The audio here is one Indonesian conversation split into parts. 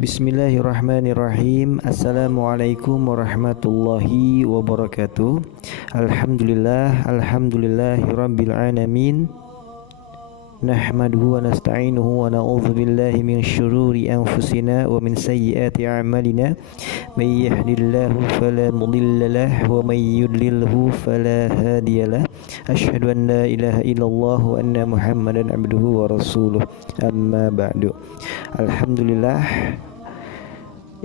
Bismillahirrahmanirrahim. Assalamualaikum warahmatullahi wabarakatuh. Alhamdulillahirabbil alamin. Nahmaduhu wa nasta'inuhu wa na'udzu billahi min syururi anfusina wa min sayyiati a'malina. May yahdihillahu fala mudilla lahu wa may yudlilhu fala hadiyalah. Asyhadu an la ilaha illallah wa anna Muhammadan abduhu wa rasuluh. Amma ba'du. Alhamdulillah,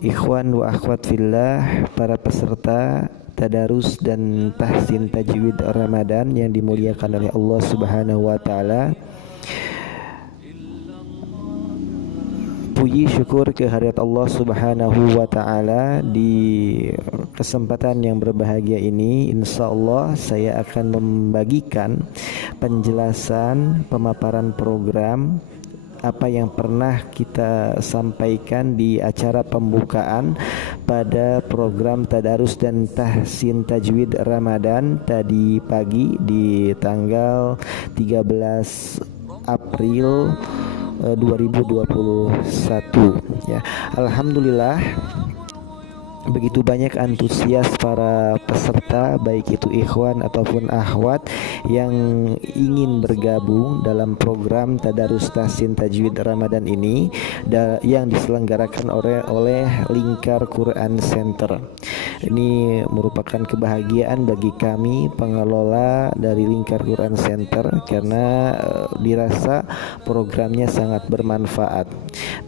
ikhwan wa akhwat fillah, para peserta tadarus dan tahsin tajwid Ramadan yang dimuliakan oleh Allah Subhanahu wa taala. Puji syukur kehadirat Allah Subhanahu wa taala. Di kesempatan yang berbahagia ini, insyaallah saya akan membagikan penjelasan pemaparan program apa yang pernah kita sampaikan di acara pembukaan pada program tadarus dan tahsin tajwid Ramadan tadi pagi di tanggal 13 April 2021 ya. Alhamdulillah, begitu banyak antusias para peserta, baik itu ikhwan ataupun akhwat yang ingin bergabung dalam program tadarus tahsin tajwid Ramadan ini yang diselenggarakan oleh Lingkar Quran Center. Ini merupakan kebahagiaan bagi kami pengelola dari Lingkar Quran Center karena dirasa programnya sangat bermanfaat.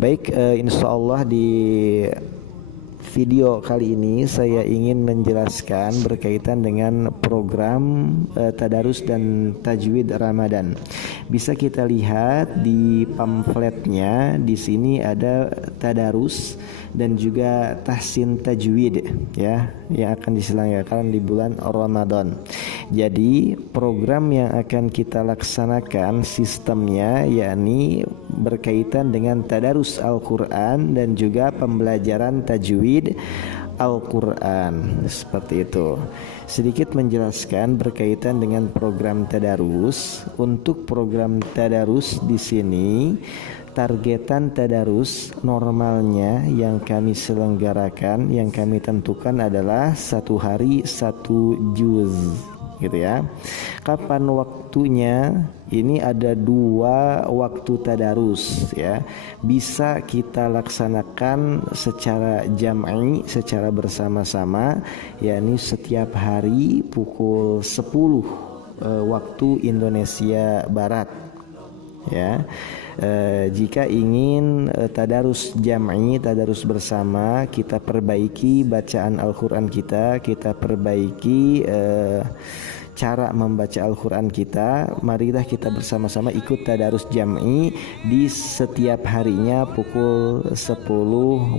Baik, insyaallah di video kali ini saya ingin menjelaskan berkaitan dengan program tadarus dan tajwid Ramadan. Bisa kita lihat di pamfletnya, di sini ada tadarus dan juga tahsin tajwid ya, yang akan diselenggarakan di bulan Ramadan. Jadi program yang akan kita laksanakan sistemnya yakni berkaitan dengan tadarus Al-Quran dan juga pembelajaran tajwid Al-Quran, seperti itu. Sedikit menjelaskan berkaitan dengan program tadarus. Untuk program tadarus di sini, targetan tadarus normalnya yang kami selenggarakan, yang kami tentukan adalah 1 hari 1 juz, gitu ya. Kapan waktunya? Ini ada 2 waktu tadarus ya. Bisa kita laksanakan secara jam'i, secara bersama-sama, yakni setiap hari pukul 10 waktu Indonesia Barat ya. Jika ingin tadarus jam'i, tadarus bersama, kita perbaiki bacaan Al-Quran kita perbaiki cara membaca Al-Quran kita. Marilah kita bersama-sama ikut tadarus jam'i di setiap harinya pukul 10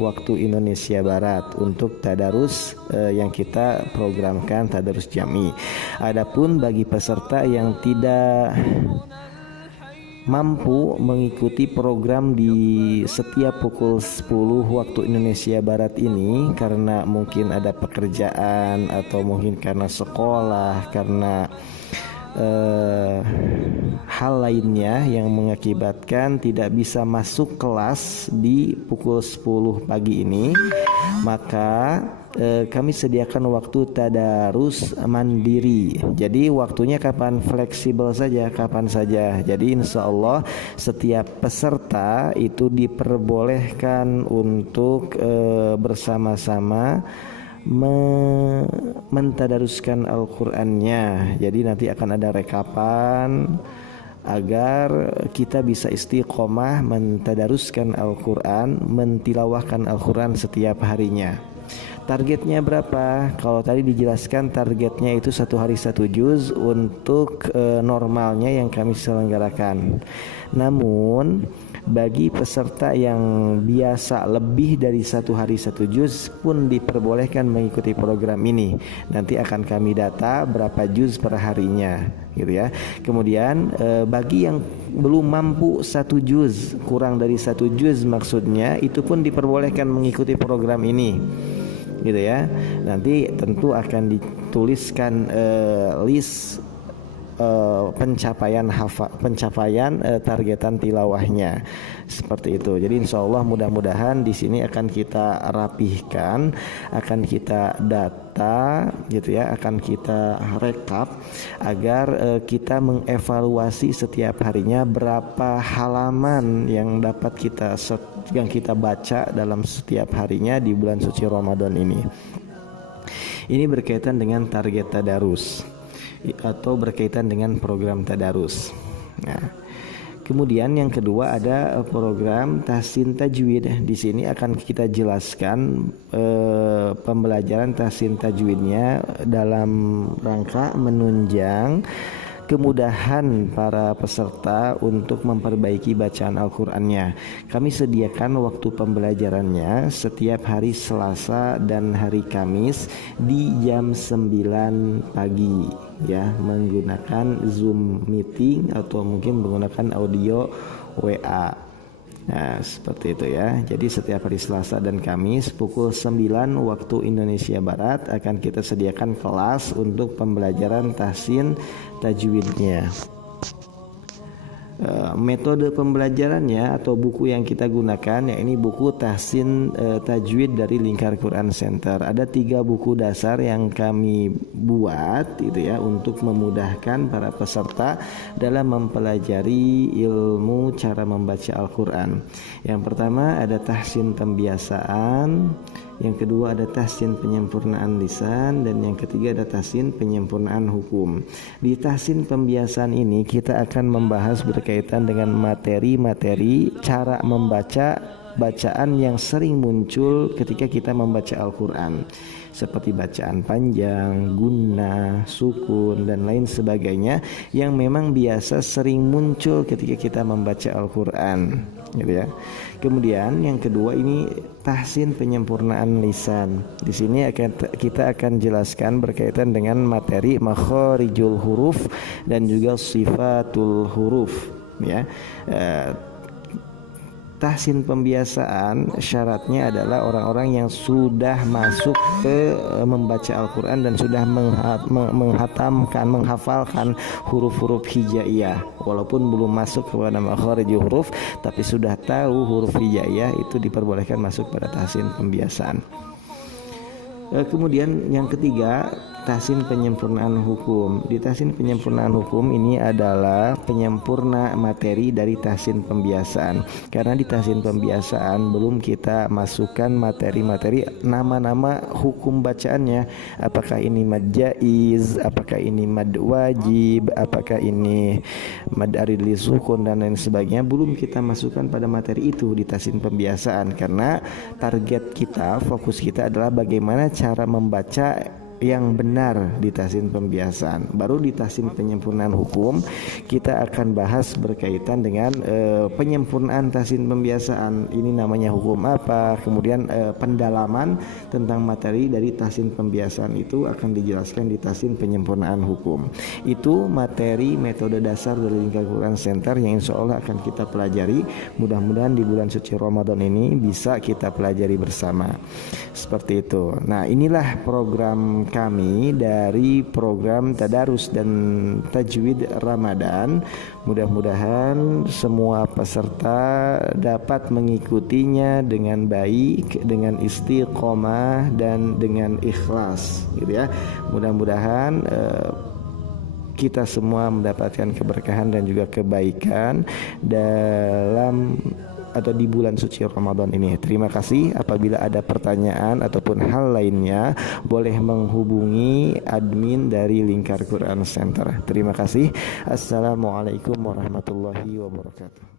waktu Indonesia Barat untuk tadarus yang kita programkan, tadarus jam'i. Adapun bagi peserta yang tidak mampu mengikuti program di setiap pukul 10 waktu Indonesia Barat ini karena mungkin ada pekerjaan atau mungkin karena sekolah, karena hal lainnya yang mengakibatkan tidak bisa masuk kelas di pukul 10 pagi ini, maka kami sediakan waktu tadarus mandiri. Jadi waktunya kapan, fleksibel saja, kapan saja. Jadi insya Allah setiap peserta itu diperbolehkan untuk bersama-sama mentadaruskan Al-Qur'annya. Jadi nanti akan ada rekapan agar kita bisa istiqomah mentadaruskan Al-Qur'an, mentilawahkan Al-Qur'an setiap harinya. Targetnya berapa? Kalau tadi dijelaskan targetnya itu 1 hari 1 juz untuk normalnya yang kami selenggarakan. Namun bagi peserta yang biasa lebih dari 1 hari 1 juz pun diperbolehkan mengikuti program ini. Nanti akan kami data berapa juz per harinya, gitu ya. Kemudian bagi yang belum mampu 1 juz, kurang dari 1 juz maksudnya, itu pun diperbolehkan mengikuti program ini, gitu ya. Nanti tentu akan dituliskan list pencapaian targetan tilawahnya seperti itu. Jadi insya Allah mudah-mudahan di sini akan kita rapihkan, akan kita data gitu ya, akan kita rekap agar kita mengevaluasi setiap harinya berapa halaman yang dapat kita baca dalam setiap harinya di bulan suci Ramadan ini. Ini berkaitan dengan target tadarus atau berkaitan dengan program tadarus. Nah, kemudian yang kedua ada program tahsin tajwid. Di sini akan kita jelaskan pembelajaran tahsin tajwidnya dalam rangka menunjang kemudahan para peserta untuk memperbaiki bacaan Al-Qur'annya. Kami sediakan waktu pembelajarannya setiap hari Selasa dan hari Kamis di jam 9 pagi ya, menggunakan Zoom meeting atau mungkin menggunakan audio WA. Nah, seperti itu ya. Jadi setiap hari Selasa dan Kamis pukul 9 waktu Indonesia Barat akan kita sediakan kelas untuk pembelajaran tahsin tajwidnya. Metode pembelajarannya atau buku yang kita gunakan ya ini buku tahsin tajwid dari Lingkar Quran Center. Ada 3 buku dasar yang kami buat gitu ya untuk memudahkan para peserta dalam mempelajari ilmu cara membaca Al-Quran. Yang pertama ada tahsin pembiasaan, yang kedua ada tahsin penyempurnaan lisan, dan yang ketiga ada tahsin penyempurnaan hukum. Di tahsin pembiasaan ini kita akan membahas berkaitan dengan materi-materi cara membaca bacaan yang sering muncul ketika kita membaca Al-Quran, seperti bacaan panjang, gunnah, sukun, dan lain sebagainya yang memang biasa sering muncul ketika kita membaca Al-Quran gitu ya. Kemudian yang kedua ini tahsin penyempurnaan lisan. Di sini kita akan jelaskan berkaitan dengan materi makharijul huruf dan juga sifatul huruf ya. Tahsin pembiasaan syaratnya adalah orang-orang yang sudah masuk ke membaca Al-Quran dan sudah menghafalkan huruf-huruf hijaiyah, walaupun belum masuk kepada makharijul huruf, tapi sudah tahu huruf hijaiyah, itu diperbolehkan masuk pada tahsin pembiasaan. Kemudian yang ketiga tahsin penyempurnaan hukum. Di tahsin penyempurnaan hukum ini adalah penyempurna materi dari tahsin pembiasaan. Karena di tahsin pembiasaan belum kita masukkan materi-materi nama-nama hukum bacaannya. Apakah ini mad jaiz, apakah ini mad wajib, apakah ini mad arid li sukun dan lain sebagainya. Belum kita masukkan pada materi itu di tahsin pembiasaan, karena target kita, fokus kita adalah bagaimana cara membaca yang benar di tahsin pembiasaan. Baru di tahsin penyempurnaan hukum kita akan bahas berkaitan dengan penyempurnaan tahsin pembiasaan. Ini namanya hukum apa, kemudian pendalaman tentang materi dari tahsin pembiasaan itu akan dijelaskan di tahsin penyempurnaan hukum. Itu materi metode dasar dari Lingkar Quran Center yang insya Allah akan kita pelajari. Mudah-mudahan di bulan suci Ramadan ini bisa kita pelajari bersama. Seperti itu. Nah, inilah program kami dari program Tadarus dan Tajwid Ramadan. Mudah-mudahan semua peserta dapat mengikutinya dengan baik, dengan istiqomah dan dengan ikhlas gitu ya. Mudah-mudahan kita semua mendapatkan keberkahan dan juga kebaikan dalam atau di bulan suci Ramadan ini. Terima kasih. Apabila ada pertanyaan ataupun hal lainnya, boleh menghubungi admin dari Lingkar Quran Center. Terima kasih. Assalamualaikum warahmatullahi wabarakatuh.